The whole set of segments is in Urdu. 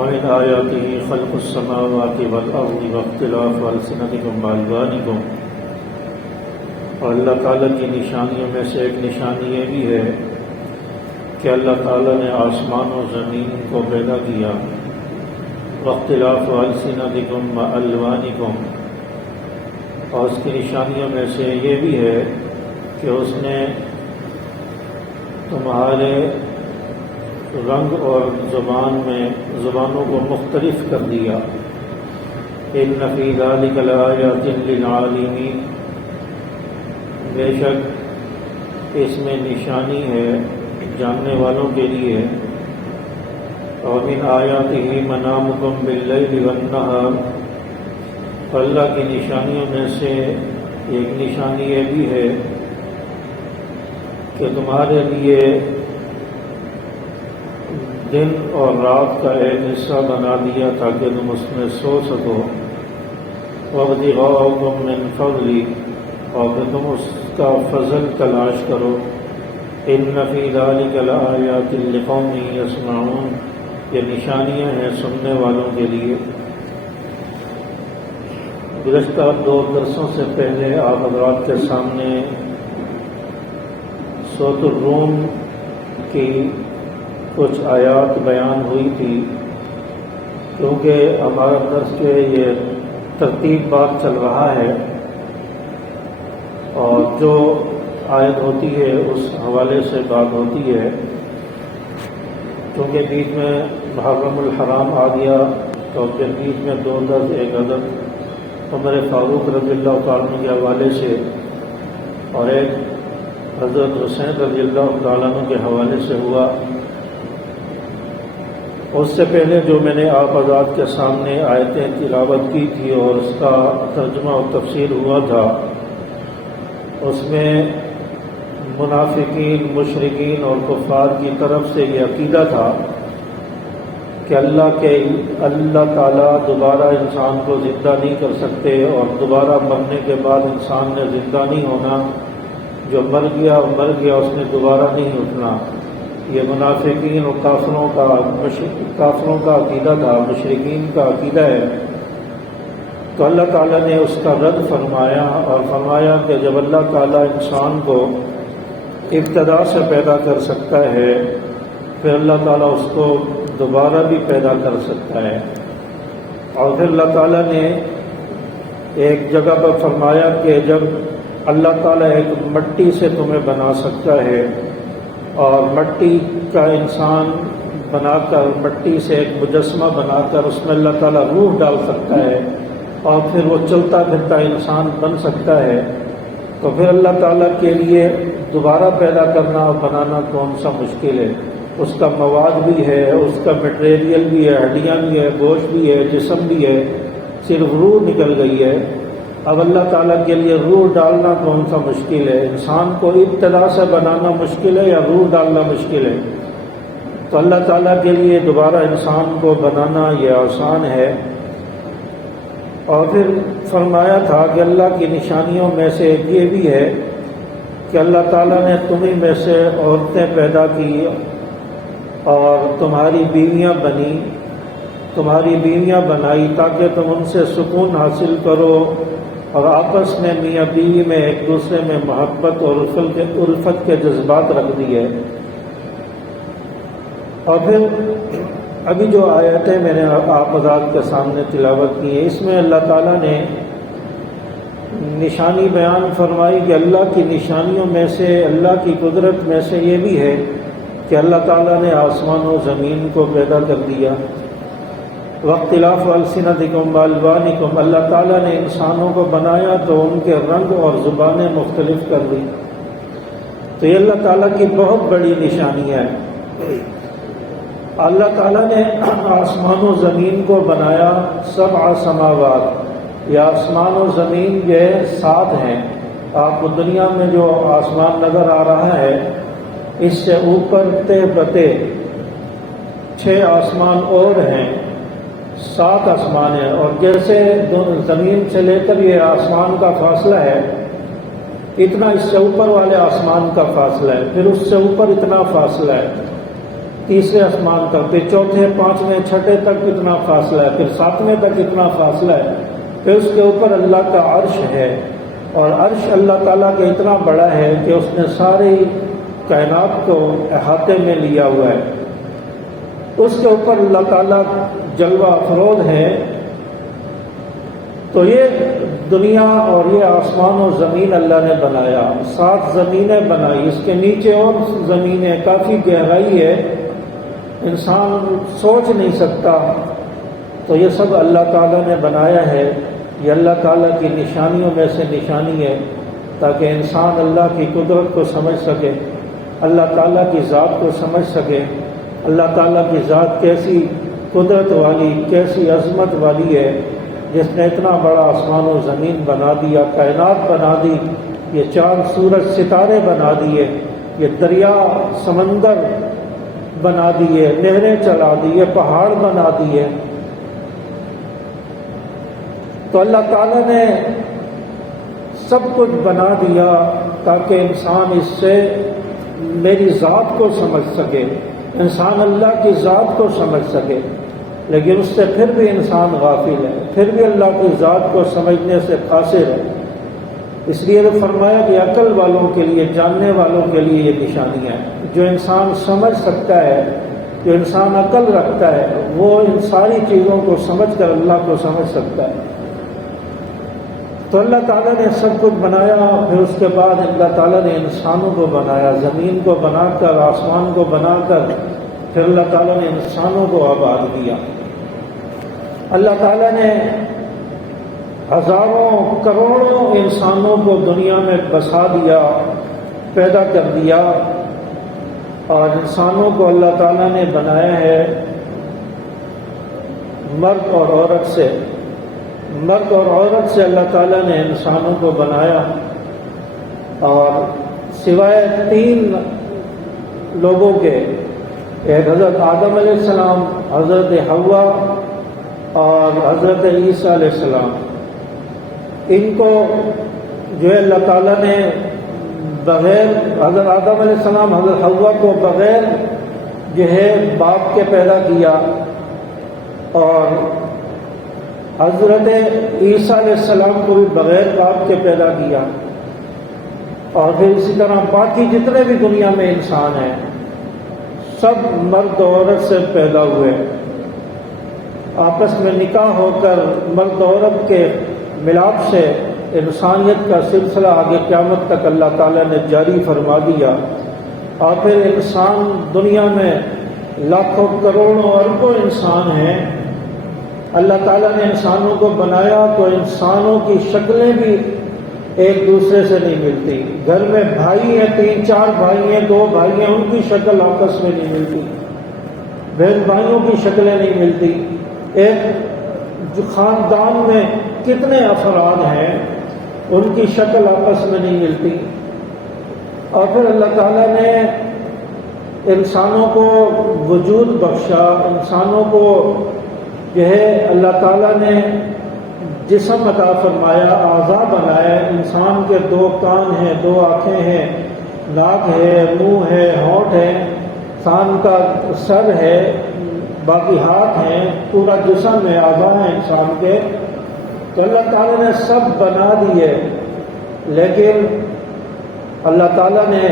ومن آیاتہ خلق السماوات والارض واختلاف السنتکم والوانکم، اور اللہ تعالیٰ کی نشانیوں میں سے ایک نشانی یہ بھی ہے کہ اللہ تعالیٰ نے آسمان و زمین کو پیدا کیا، واختلاف السنتکم والوانکم، اور اس کی نشانیوں میں سے یہ بھی ہے کہ اس نے تمہارے رنگ اور زبانوں کو مختلف کر دیا۔ ان فی ذلک لآیات للعالمین، بے شک اس میں نشانی ہے جاننے والوں کے لیے۔ اور من آیاتہ منامکم باللیل والنہار، اللہ کی نشانیوں میں سے ایک نشانی یہ بھی ہے کہ تمہارے لیے دن اور رات کا ایک حصہ بنا دیا تاکہ تم اس میں سو سکو، وابتغاءکم من فضلہ، اور کہ تم اس کا فضل تلاش کرو۔ ان فی ذلک لآیات لقوم یسمعون، یہ نشانیاں ہیں سننے والوں کے لیے۔ گزشتہ 2 درسوں سے پہلے آپ حضرات کے سامنے سورۃ الروم کی کچھ آیات بیان ہوئی تھی، کیونکہ ہمارا درس کے یہ ترتیب بات چل رہا ہے اور جو آیت ہوتی ہے اس حوالے سے بات ہوتی ہے۔ کیونکہ بیچ میں محرم الحرام آ گیا تو پھر بیچ میں 2 درس، ایک حضرت عمر فاروق رضی اللہ تعالیٰ عنہ کے حوالے سے اور ایک حضرت حسین رضی اللہ تعالیٰ عنہ کے حوالے سے ہوا۔ اس سے پہلے جو میں نے آپ حضرات کے سامنے آیتیں تلاوت کی تھی اور اس کا ترجمہ اور تفسیر ہوا تھا، اس میں منافقین، مشرکین اور کفار کی طرف سے یہ عقیدہ تھا کہ اللہ تعالیٰ دوبارہ انسان کو زندہ نہیں کر سکتے، اور دوبارہ مرنے کے بعد انسان نے زندہ نہیں ہونا، جو مر گیا اس نے دوبارہ نہیں اٹھنا۔ یہ منافقین اور کافروں کا عقیدہ تھا، مشرکین کا عقیدہ ہے۔ تو اللہ تعالیٰ نے اس کا رد فرمایا اور فرمایا کہ جب اللہ تعالیٰ انسان کو ابتدا سے پیدا کر سکتا ہے پھر اللہ تعالیٰ اس کو دوبارہ بھی پیدا کر سکتا ہے۔ اور پھر اللہ تعالیٰ نے ایک جگہ پر فرمایا کہ جب اللہ تعالیٰ ایک مٹی سے تمہیں بنا سکتا ہے اور مٹی کا انسان بنا کر، مٹی سے ایک مجسمہ بنا کر اس میں اللہ تعالیٰ روح ڈال سکتا ہے اور پھر وہ چلتا پھرتا انسان بن سکتا ہے، تو پھر اللہ تعالیٰ کے لیے دوبارہ پیدا کرنا اور بنانا کون سا مشکل ہے؟ اس کا مواد بھی ہے، اس کا مٹیریل بھی ہے، ہڈیاں بھی ہے، گوشت بھی ہے، جسم بھی ہے، صرف روح نکل گئی ہے۔ اب اللہ تعالیٰ کے لیے روح ڈالنا کون سا مشکل ہے؟ انسان کو ابتدا سے بنانا مشکل ہے یا روح ڈالنا مشکل ہے؟ تو اللہ تعالیٰ کے لیے دوبارہ انسان کو بنانا یہ آسان ہے۔ اور پھر فرمایا تھا کہ اللہ کی نشانیوں میں سے ایک یہ بھی ہے کہ اللہ تعالیٰ نے تمہیں میں سے عورتیں پیدا کی اور تمہاری بیویاں بنائی تاکہ تم ان سے سکون حاصل کرو اور آپس میں میاں بیوی میں ایک دوسرے میں محبت اور الفت کے جذبات رکھ دیے۔ اور پھر ابھی جو آیتیں میں نے آپ حضرات کے سامنے تلاوت کی ہیں، اس میں اللہ تعالیٰ نے نشانی بیان فرمائی کہ اللہ کی نشانیوں میں سے، اللہ کی قدرت میں سے یہ بھی ہے کہ اللہ تعالیٰ نے آسمان و زمین کو پیدا کر دیا۔ واختلاف السنتکم والوانکم، اللہ تعالیٰ نے انسانوں کو بنایا تو ان کے رنگ اور زبانیں مختلف کر دی۔ تو یہ اللہ تعالیٰ کی بہت بڑی نشانی ہے۔ اللہ تعالیٰ نے آسمان و زمین کو بنایا، 7 سماوات، یہ آسمان و زمین یہ 7 ہیں۔ آپ کو دنیا میں جو آسمان نظر آ رہا ہے اس سے اوپر تہ بتے 6 آسمان اور ہیں، 7 آسمان ہیں۔ اور جیسے زمین سے لے کر یہ آسمان کا فاصلہ ہے اتنا اس سے اوپر والے آسمان کا فاصلہ ہے، پھر اس سے اوپر اتنا فاصلہ ہے۔ تیسرے آسمان تک، پھر چوتھے، پانچویں، چھٹے تک کتنا فاصلہ ہے، پھر ساتویں تک کتنا فاصلہ ہے، پھر اس کے اوپر اللہ کا عرش ہے، اور عرش اللہ تعالیٰ کا اتنا بڑا ہے کہ اس نے ساری کائنات کو احاطے میں لیا ہوا ہے۔ اس کے اوپر اللہ تعالیٰ جلوہ افروز ہے۔ تو یہ دنیا اور یہ آسمان و زمین اللہ نے بنایا، 7 زمینیں بنائی، اس کے نیچے اور زمینیں، کافی گہرائی ہے، انسان سوچ نہیں سکتا۔ تو یہ سب اللہ تعالیٰ نے بنایا ہے، یہ اللہ تعالیٰ کی نشانیوں میں سے نشانی ہے، تاکہ انسان اللہ کی قدرت کو سمجھ سکے، اللہ تعالیٰ کی ذات کو سمجھ سکے، اللہ تعالیٰ کی ذات کیسی قدرت والی، کیسی عظمت والی ہے، جس نے اتنا بڑا آسمان و زمین بنا دیا، کائنات بنا دی، یہ چاند، سورج، ستارے بنا دیے، یہ دریا، سمندر بنا دیے، نہریں چلا دیے، پہاڑ بنا دیے۔ تو اللہ تعالیٰ نے سب کچھ بنا دیا تاکہ انسان اس سے میری ذات کو سمجھ سکے، انسان اللہ کی ذات کو سمجھ سکے، لیکن اس سے پھر بھی انسان غافل ہے، پھر بھی اللہ کی ذات کو سمجھنے سے قاصر ہے۔ اس لیے تو فرمایا کہ عقل والوں کے لیے، جاننے والوں کے لیے یہ نشانیاں ہیں۔ جو انسان سمجھ سکتا ہے، جو انسان عقل رکھتا ہے، وہ ان ساری چیزوں کو سمجھ کر اللہ کو سمجھ سکتا ہے۔ تو اللہ تعالیٰ نے سب کچھ بنایا، پھر اس کے بعد اللہ تعالیٰ نے انسانوں کو بنایا، زمین کو بنا کر، آسمان کو بنا کر، پھر اللہ تعالیٰ نے انسانوں کو آباد کیا۔ اللہ تعالیٰ نے ہزاروں کروڑوں انسانوں کو دنیا میں بسا دیا، پیدا کر دیا، اور انسانوں کو اللہ تعالیٰ نے بنایا ہے مرد اور عورت سے۔ مرد اور عورت سے اللہ تعالیٰ نے انسانوں کو بنایا، اور سوائے 3 لوگوں کے، ایک حضرت آدم علیہ السلام، حضرت حوا اور حضرت عیسیٰ علیہ السلام، ان کو جو ہے اللہ تعالیٰ نے بغیر، حضرت آدم علیہ السلام، حضرت حوا کو بغیر جو ہے باپ کے پیدا کیا، اور حضرت عیسیٰ علیہ السلام کو بھی بغیر باپ کے پیدا کیا، اور پھر اسی طرح باقی جتنے بھی دنیا میں انسان ہیں سب مرد و عورت سے پیدا ہوئے، آپس میں نکاح ہو کر مرد و عورت کے ملاپ سے انسانیت کا سلسلہ آگے قیامت تک اللہ تعالیٰ نے جاری فرما دیا۔ اور پھر انسان، دنیا میں لاکھوں کروڑوں اربوں انسان ہیں، اللہ تعالیٰ نے انسانوں کو بنایا تو انسانوں کی شکلیں بھی ایک دوسرے سے نہیں ملتی۔ گھر میں بھائی ہیں، 3-4 بھائی ہیں، 2 بھائی ہیں، ان کی شکل آپس میں نہیں ملتی، بہن بھائیوں کی شکلیں نہیں ملتی، ایک جو خاندان میں کتنے افراد ہیں ان کی شکل آپس میں نہیں ملتی۔ اور پھر اللہ تعالیٰ نے انسانوں کو وجود بخشا، انسانوں کو جو ہے اللہ تعالیٰ نے جسم عطا فرمایا، اعضاء بنائے۔ انسان کے 2 کان ہیں، 2 آنکھیں ہیں، ناک ہے، منہ ہے، ہونٹ ہے، انسان کا سر ہے، باقی ہاتھ ہیں، پورا جسم ہے، اعضاء ہیں انسان کے۔ تو اللہ تعالیٰ نے سب بنا دیے، لیکن اللہ تعالیٰ نے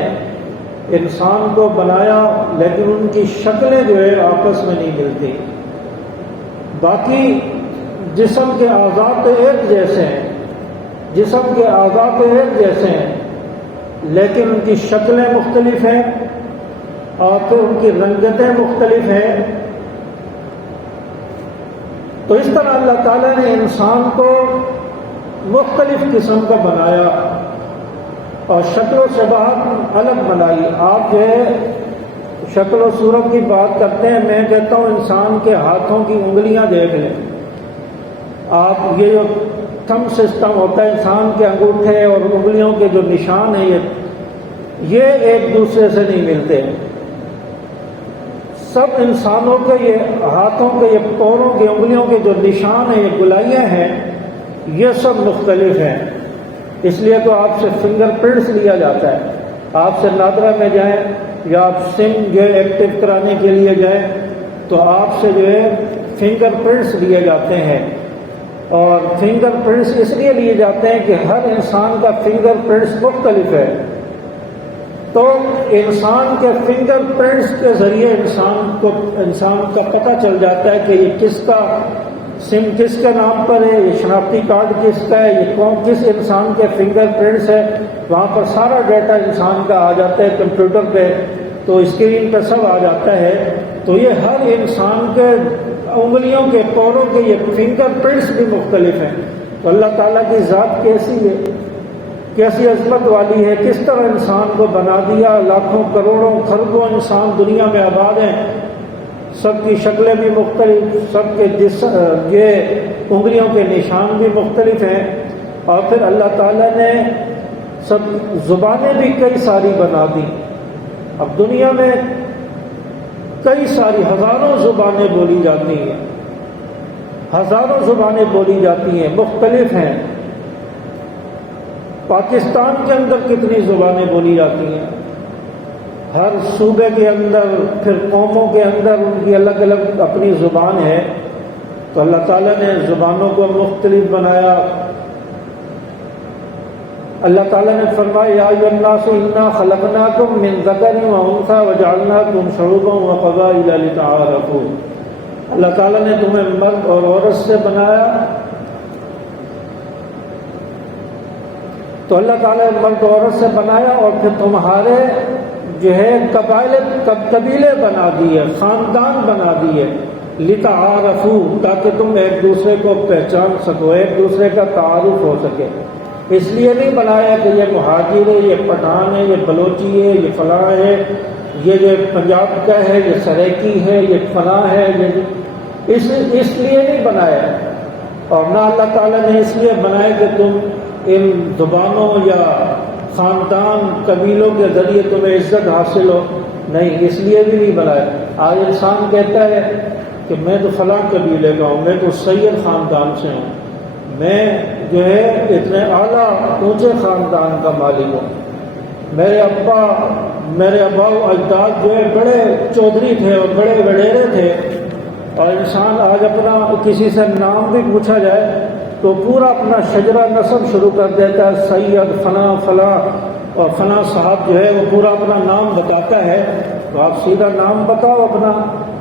انسان کو بنایا لیکن ان کی شکلیں جو ہے آپس میں نہیں ملتی۔ باقی جسم کے اعضاء تو ایک جیسے ہیں، جسم کے اعضاء تو ایک جیسے ہیں، لیکن ان کی شکلیں مختلف ہیں اور پھر ان کی رنگتیں مختلف ہیں۔ تو اس طرح اللہ تعالیٰ نے انسان کو مختلف قسم کا بنایا اور شکل و شباہت الگ بنائی۔ آپ جو ہے شکل و صورت کی بات کرتے ہیں، میں کہتا ہوں انسان کے ہاتھوں کی انگلیاں دیکھ لیں آپ، یہ جو تھم سسٹم ہوتا ہے انسان کے انگوٹھے اور انگلیوں کے جو نشان ہیں یہ ایک دوسرے سے نہیں ملتے۔ سب انسانوں کے یہ ہاتھوں کے، یہ پوروں کے، انگلیوں کے جو نشان ہیں، یہ گلائیاں ہیں، یہ سب مختلف ہیں۔ اس لیے تو آپ سے فنگر پرنٹس لیا جاتا ہے، آپ سے نادرا میں جائیں یا آپ سم جو ہے ایکٹیو کرانے کے لیے جائیں تو آپ سے جو ہے فنگر پرنٹس لیے جاتے ہیں، اور فنگر پرنٹس اس لیے لیے جاتے ہیں کہ ہر انسان کا فنگر پرنٹس مختلف ہے، تو انسان کے فنگر پرنٹس کے ذریعے انسان کا پتہ چل جاتا ہے کہ یہ کس کا سم کس کے نام پر ہے، یہ شناختی کارڈ کس کا ہے، یہ کس انسان کے فنگر پرنٹس ہے۔ وہاں پر سارا ڈیٹا انسان کا آ جاتا ہے کمپیوٹر پہ، تو اسکرین پہ سب آ جاتا ہے۔ تو یہ ہر انسان کے انگلیوں کے پوروں کے یہ فنگر پرنٹس بھی مختلف ہیں۔ تو اللہ تعالیٰ کی ذات کیسی ہے، کیسی عظمت والی ہے، کس طرح انسان کو بنا دیا۔ لاکھوں کروڑوں خربوں انسان دنیا میں آباد ہیں، سب کی شکلیں بھی مختلف، سب کے یہ انگلیوں کے نشان بھی مختلف ہیں، اور پھر اللہ تعالیٰ نے سب زبانیں بھی کئی ساری بنا دی۔ اب دنیا میں کئی ساری ہزاروں زبانیں بولی جاتی ہیں، ہزاروں زبانیں بولی جاتی ہیں، مختلف ہیں۔ پاکستان کے اندر کتنی زبانیں بولی جاتی ہیں، ہر صوبے کے اندر، پھر قوموں کے اندر ان کی الگ الگ اپنی زبان ہے۔ تو اللہ تعالیٰ نے زبانوں کو مختلف بنایا۔ اللہ تعالیٰ نے فرمایا یا ایھا الناس انا خلقناکم من ذکر و انثی وجعلناکم شعوبا وقبائل لتعارفوا۔ اللہ تعالیٰ نے تمہیں مرد اور عورت سے بنایا، تو اللہ تعالیٰ نے مرد اور عورت سے بنایا، اور پھر تمہارے جو ہے قبیلے بنا دیے، خاندان بنا دیے، لتعارفوا، تاکہ تم ایک دوسرے کو پہچان سکو، ایک دوسرے کا تعارف ہو سکے۔ اس لیے نہیں بنایا کہ یہ مہاجر ہے، یہ پٹھان ہے، یہ بلوچی ہے، یہ فلاں ہے، یہ پنجاب کا ہے، یہ سریکی ہے، یہ فلاں ہے، یہ اس لیے نہیں بنایا۔ اور نہ اللہ تعالیٰ نے اس لیے بنایا کہ تم ان زبانوں یا خاندان قبیلوں کے ذریعے تمہیں عزت حاصل ہو، نہیں، اس لیے بھی نہیں بنایا۔ آج انسان کہتا ہے کہ میں تو فلاں قبیلے کا ہوں، میں تو سید خاندان سے ہوں، میں جو ہے اتنے اعلیٰ اونچے خاندان کا مالک ہوں، میرے ابا و اجداد جو ہے بڑے چودھری تھے اور بڑے وڈیرے تھے۔ اور انسان آج اپنا کسی سے نام بھی پوچھا جائے تو پورا اپنا شجرہ نسب شروع کر دیتا ہے، سید فلاں فلاں، اور فلاں صاحب جو ہے وہ پورا اپنا نام بتاتا ہے۔ تو آپ سیدھا نام بتاؤ اپنا،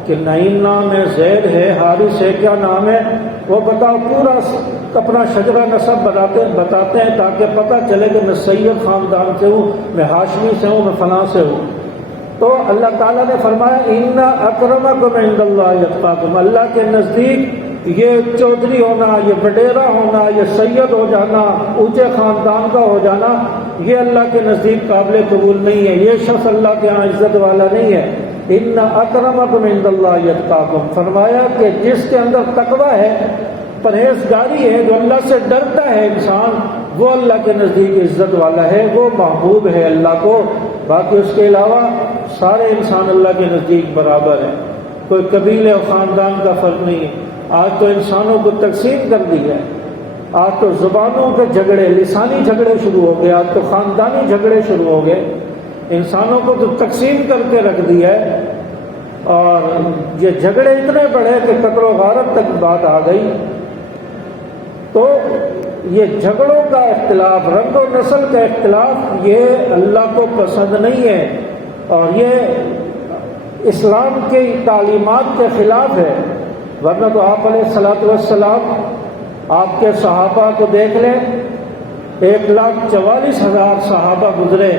کہ نعیم نام ہے، زید ہے، حارث ہے، کیا نام ہے وہ بتاؤ، پورا اپنا شجرہ نسب بتاتے ہیں تاکہ پتہ چلے کہ میں سید خاندان سے ہوں، میں ہاشمی سے ہوں، میں فلاں سے ہوں۔ تو اللہ تعالیٰ نے فرمایا ان اکرمکم عند اللہ اتقاکم، اللہ کے نزدیک یہ چودھری ہونا، یہ وڈیرا ہونا، یہ سید ہو جانا، اونچے خاندان کا ہو جانا، یہ اللہ کے نزدیک قابل قبول نہیں ہے، یہ شخص اللہ کے ہاں عزت والا نہیں ہے۔ ان اکرمکم عند اللہ اتقاکم، فرمایا کہ جس کے اندر تقویٰ ہے، پرہیزگاری ہے، جو اللہ سے ڈرتا ہے انسان، وہ اللہ کے نزدیک عزت والا ہے، وہ محبوب ہے اللہ کو۔ باقی اس کے علاوہ سارے انسان اللہ کے نزدیک برابر ہیں، کوئی قبیلے اور خاندان کا فرق نہیں ہے۔ آج تو انسانوں کو تقسیم کر دی ہے، آج تو زبانوں کے جھگڑے، لسانی جھگڑے شروع ہو گئے، آج تو خاندانی جھگڑے شروع ہو گئے، انسانوں کو تو تقسیم کر کے رکھ دیا ہے، اور یہ جھگڑے اتنے بڑے کہ قتل و غارت تک بات آ گئی۔ تو یہ جھگڑوں کا اختلاف، رنگ و نسل کا اختلاف، یہ اللہ کو پسند نہیں ہے، اور یہ اسلام کی تعلیمات کے خلاف ہے۔ ورنہ تو آپ علیہ الصلوۃ والسلام، آپ کے صحابہ کو دیکھ لیں، 1,44,000 صحابہ گزرے،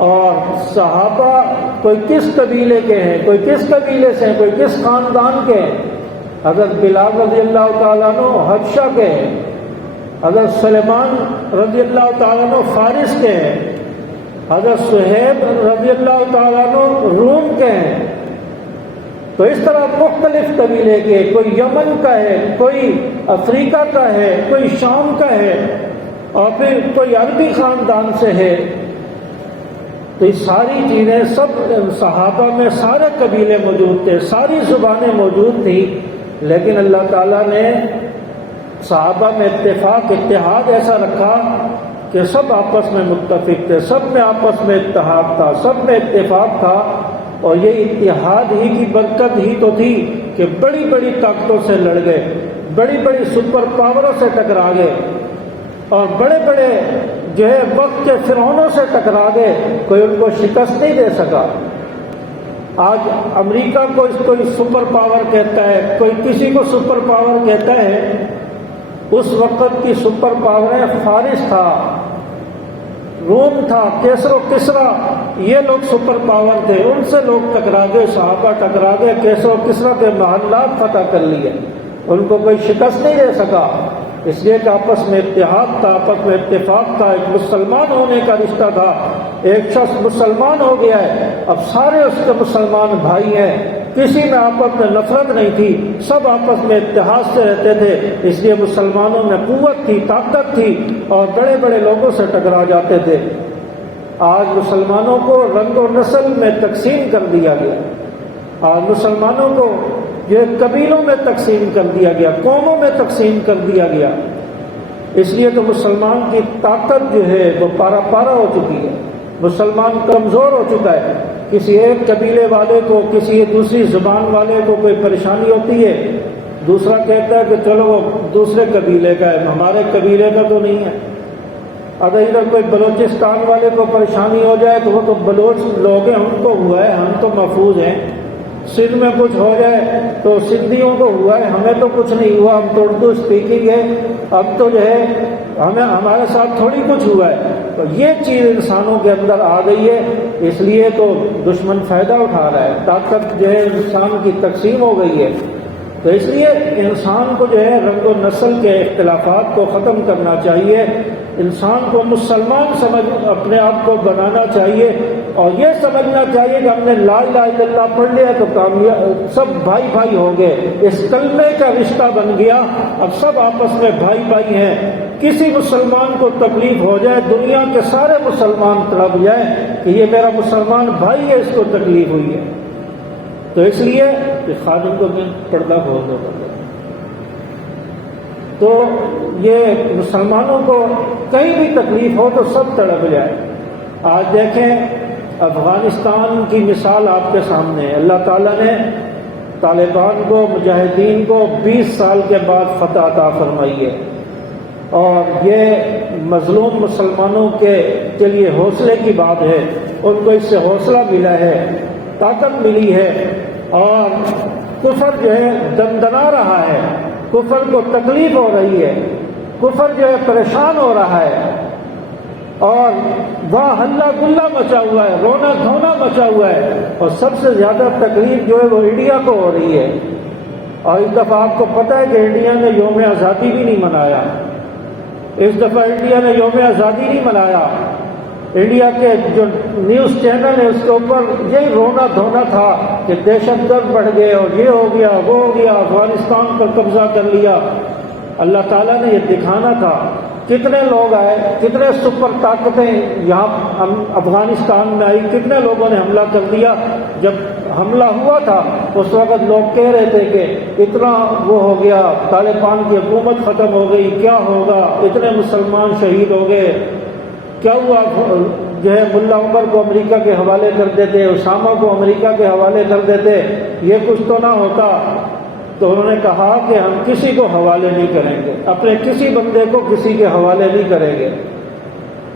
اور صحابہ کوئی کس قبیلے کے ہیں، کوئی کس قبیلے سے ہیں، کوئی کس خاندان کے ہیں۔ حضرت بلال رضی اللہ تعالیٰ عنہ حبشہ کے ہیں، حضرت سلیمان رضی اللہ تعالیٰ عنہ فارس کے ہیں، حضرت صہیب رضی اللہ تعالیٰ عنہ روم کے ہیں۔ تو اس طرح مختلف قبیلے کے، کوئی یمن کا ہے، کوئی افریقہ کا ہے، کوئی شام کا ہے، اور پھر کوئی عربی خاندان سے ہے۔ تو یہ ساری چیزیں سب صحابہ میں سارے قبیلے موجود تھے، ساری زبانیں موجود تھیں، لیکن اللہ تعالیٰ نے صحابہ میں اتفاق اتحاد ایسا رکھا کہ سب آپس میں متفق تھے، سب میں آپس میں اتحاد تھا، سب میں اتفاق تھا، اور یہ اتحاد ہی کی برکت ہی تو تھی کہ بڑی بڑی طاقتوں سے لڑ گئے، بڑی بڑی سپر پاوروں سے ٹکرا گئے، اور بڑے بڑے جو ہے وقت کے فرعونوں سے ٹکرا گئے، کوئی ان کو شکست نہیں دے سکا۔ آج امریکہ کو کوئی سپر پاور کہتا ہے، کوئی کسی کو سپر پاور کہتا ہے، اس وقت کی سپر پاوریں فارس تھا، روم تھا، کیسر و کسرا، یہ لوگ سپر پاور تھے، ان سے لوگ ٹکرا گئے، صحابہ ٹکرا گئے، کیسر و کسرا کے محلات فتح کر لیے، ان کو کوئی شکست نہیں دے سکا، اس لیے کہ آپس میں اتحاد تھا، آپس میں اتفاق تھا، ایک مسلمان ہونے کا رشتہ تھا۔ ایک شخص مسلمان ہو گیا ہے، اب سارے اس کے مسلمان بھائی ہیں، کسی میں آپس میں نفرت نہیں تھی، سب آپس میں اتحاد سے رہتے تھے، اس لیے مسلمانوں میں قوت تھی، طاقت تھی، اور بڑے بڑے لوگوں سے ٹکرا جاتے تھے۔ آج مسلمانوں کو رنگ و نسل میں تقسیم کر دیا گیا، آج مسلمانوں کو یہ قبیلوں میں تقسیم کر دیا گیا، قوموں میں تقسیم کر دیا گیا، اس لیے تو مسلمان کی طاقت جو ہے وہ پارا پارا ہو چکی ہے، مسلمان کمزور ہو چکا ہے۔ کسی ایک قبیلے والے کو، کسی دوسری زبان والے کو کوئی پریشانی ہوتی ہے، دوسرا کہتا ہے کہ چلو وہ دوسرے قبیلے کا ہے، ہمارے قبیلے کا تو نہیں ہے۔ اگر ادھر کوئی بلوچستان والے کو پریشانی ہو جائے تو وہ تو بلوچ لوگ ہیں، ان کو ہوا ہے، ہم تو محفوظ ہیں۔ سندھ میں کچھ ہو جائے تو سندھیوں کو ہوا ہے، ہمیں تو کچھ نہیں ہوا، ہم تو اردو اسپیکنگ ہے، اب تو جو ہے ہمارے ساتھ تھوڑی کچھ ہوا ہے۔ تو یہ چیز انسانوں کے اندر آ گئی ہے، اس لیے تو دشمن فائدہ اٹھا رہا ہے، طاقت جو ہے انسان کی تقسیم ہو گئی ہے۔ تو اس لیے انسان کو جو ہے رنگ و نسل کے اختلافات کو ختم کرنا چاہیے، انسان کو مسلمان اپنے آپ کو بنانا چاہیے، اور یہ سمجھنا چاہیے کہ ہم نے لا الہ الا اللہ پڑھ لیا تو کامیاب، سب بھائی بھائی ہو گئے، اس کلمے کا رشتہ بن گیا، اب سب آپس میں بھائی بھائی ہیں۔ کسی مسلمان کو تکلیف ہو جائے، دنیا کے سارے مسلمان تڑپ جائیں کہ یہ میرا مسلمان بھائی ہے، اس کو تکلیف ہوئی ہے، تو اس لیے کہ خادم کو میں پردہ کھول دو۔ تو یہ مسلمانوں کو کہیں بھی تکلیف ہو تو سب تڑپ جائے۔ آج دیکھیں افغانستان کی مثال آپ کے سامنے ہے، اللہ تعالیٰ نے طالبان کو، مجاہدین کو 20 سال کے بعد فتح عطا فرمائی ہے، اور یہ مظلوم مسلمانوں کے لیے حوصلے کی بات ہے، ان کو اس سے حوصلہ ملا ہے، طاقت ملی ہے، اور کفر جو ہے دندنا رہا ہے، کفر کو تکلیف ہو رہی ہے، کفر جو ہے پریشان ہو رہا ہے، اور وہاں ہلہ گلہ مچا ہوا ہے، رونا دھونا مچا ہوا ہے، اور سب سے زیادہ تکلیف جو ہے وہ انڈیا کو ہو رہی ہے۔ اور اس دفعہ آپ کو پتہ ہے کہ انڈیا نے یوم آزادی بھی نہیں منایا، اس دفعہ انڈیا نے یوم آزادی نہیں منایا، انڈیا کے جو نیوز چینل ہے اس کے اوپر یہی رونا دھونا تھا کہ دہشت گرد بڑھ گئے، اور یہ ہو گیا، وہ ہو گیا، افغانستان پر قبضہ کر لیا۔ اللہ تعالیٰ نے یہ دکھانا تھا، کتنے لوگ آئے، کتنے سپر طاقتیں یہاں افغانستان میں آئی، کتنے لوگوں نے حملہ کر دیا۔ جب حملہ ہوا تھا اس وقت لوگ کہہ رہے تھے کہ اتنا وہ ہو گیا، طالبان کی حکومت ختم ہو گئی، کیا ہوگا، اتنے مسلمان شہید ہو گئے، کیا ہوا، جو ہے ملا عمر کو امریکہ کے حوالے کر دیتے، اسامہ کو امریکہ کے حوالے کر دیتے، یہ کچھ تو نہ ہوتا۔ تو انہوں نے کہا کہ ہم کسی کو حوالے نہیں کریں گے، اپنے کسی بندے کو کسی کے حوالے نہیں کریں گے،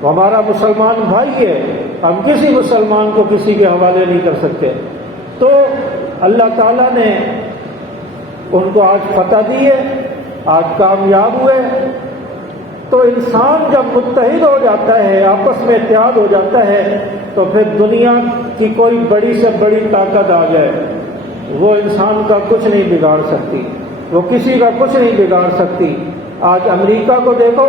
وہ ہمارا مسلمان بھائی ہے، ہم کسی مسلمان کو کسی کے حوالے نہیں کر سکتے۔ تو اللہ تعالیٰ نے ان کو آج فتح دی ہے، آج کامیاب ہوئے۔ تو انسان جب متحد ہو جاتا ہے، آپس میں اتحاد ہو جاتا ہے، تو پھر دنیا کی کوئی بڑی سے بڑی طاقت آ جائے، وہ انسان کا کچھ نہیں بگاڑ سکتی، وہ کسی کا کچھ نہیں بگاڑ سکتی۔ آج امریکہ کو دیکھو،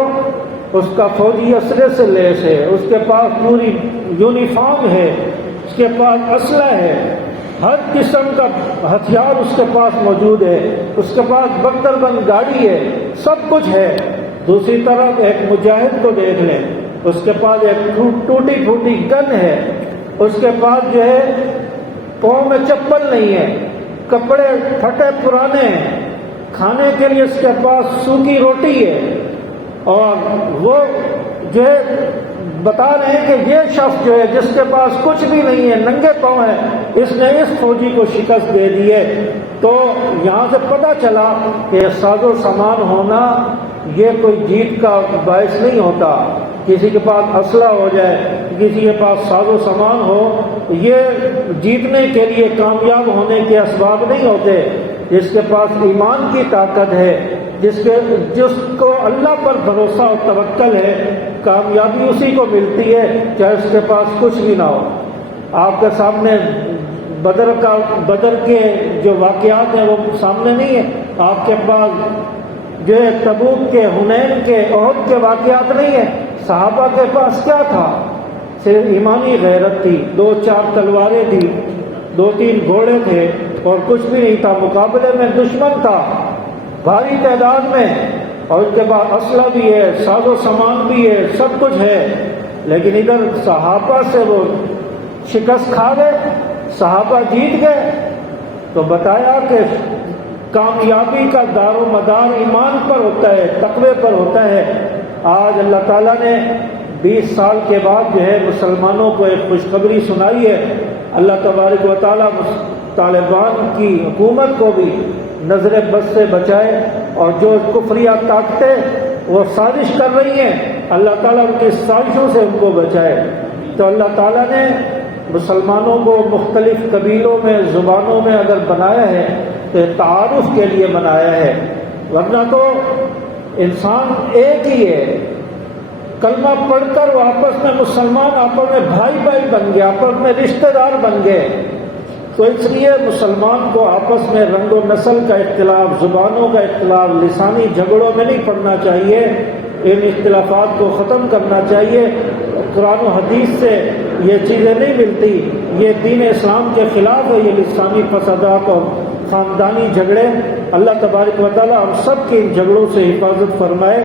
اس کا فوجی اسلحے سے لیس ہے، اس کے پاس پوری یونیفارم ہے، اس کے پاس اسلحہ ہے، ہر قسم کا ہتھیار اس کے پاس موجود ہے، اس کے پاس بختر بند گاڑی ہے، سب کچھ ہے۔ دوسری طرف ایک مجاہد کو دیکھ لیں، اس کے پاس ایک ٹوٹی پھوٹی گن ہے، اس کے پاس جو ہے پاؤں میں چپل نہیں ہے، کپڑے پھٹے پرانے ہیں، کھانے کے لیے اس کے پاس سوکھی روٹی ہے، اور وہ جو ہے بتا رہے ہیں کہ یہ شخص جو ہے جس کے پاس کچھ بھی نہیں ہے، ننگے پاؤں ہے، اس نے اس فوجی کو شکست دے دی ہے۔ تو یہاں سے پتہ چلا کہ ساز و سامان ہونا یہ کوئی جیت کا باعث نہیں ہوتا۔ کسی کے پاس اسلحہ ہو جائے، کسی کے پاس ساز و سامان ہو، یہ جیتنے کے لیے، کامیاب ہونے کے اسباب نہیں ہوتے۔ جس کے پاس ایمان کی طاقت ہے، جس کو اللہ پر بھروسہ اور توکل ہے، کامیابی اسی کو ملتی ہے، چاہے اس کے پاس کچھ بھی نہ ہو۔ آپ کے سامنے بدر کے جو واقعات ہیں وہ سامنے نہیں ہے، آپ کے پاس جو ہے تبوک کے، حنین کے، احد کے واقعات نہیں ہے۔ صحابہ کے پاس کیا تھا؟ صرف ایمانی غیرت تھی، 2-4 تلواریں تھی، 2-3 گھوڑے تھے اور کچھ بھی نہیں تھا۔ مقابلے میں دشمن تھا بھاری تعداد میں، اور اس کے بعد اسلحہ بھی ہے، ساز و سامان بھی ہے، سب کچھ ہے، لیکن ادھر صحابہ سے وہ شکست کھا گئے، صحابہ جیت گئے۔ تو بتایا کہ کامیابی کا دار و مدار ایمان پر ہوتا ہے، تقوی پر ہوتا ہے۔ آج اللہ تعالیٰ نے 20 سال کے بعد جو ہے مسلمانوں کو ایک خوشخبری سنائی ہے۔ اللہ تبارک و تعالیٰ طالبان کی حکومت کو بھی نظر بد سے بچائے، اور جو کفریہ طاقتیں وہ سازش کر رہی ہیں، اللہ تعالیٰ ان کی سازشوں سے ان کو بچائے۔ تو اللہ تعالیٰ نے مسلمانوں کو مختلف قبیلوں میں، زبانوں میں اگر بنایا ہے تو تعارف کے لیے بنایا ہے، ورنہ تو انسان ایک ہی ہے۔ کلمہ پڑھ کر وہ آپس میں مسلمان، آپس میں بھائی بھائی بن گئے، آپس میں رشتہ دار بن گئے۔ تو اس لیے مسلمان کو آپس میں رنگ و نسل کا اختلاف، زبانوں کا اختلاف، لسانی جھگڑوں میں نہیں پڑنا چاہیے، ان اختلافات کو ختم کرنا چاہیے۔ قرآن و حدیث سے یہ چیزیں نہیں ملتی، یہ دین اسلام کے خلاف ہے، یہ لسانی فسادات اور خاندانی جھگڑے۔ اللہ تبارک و تعالی ہم سب کی ان جھگڑوں سے حفاظت فرمائے۔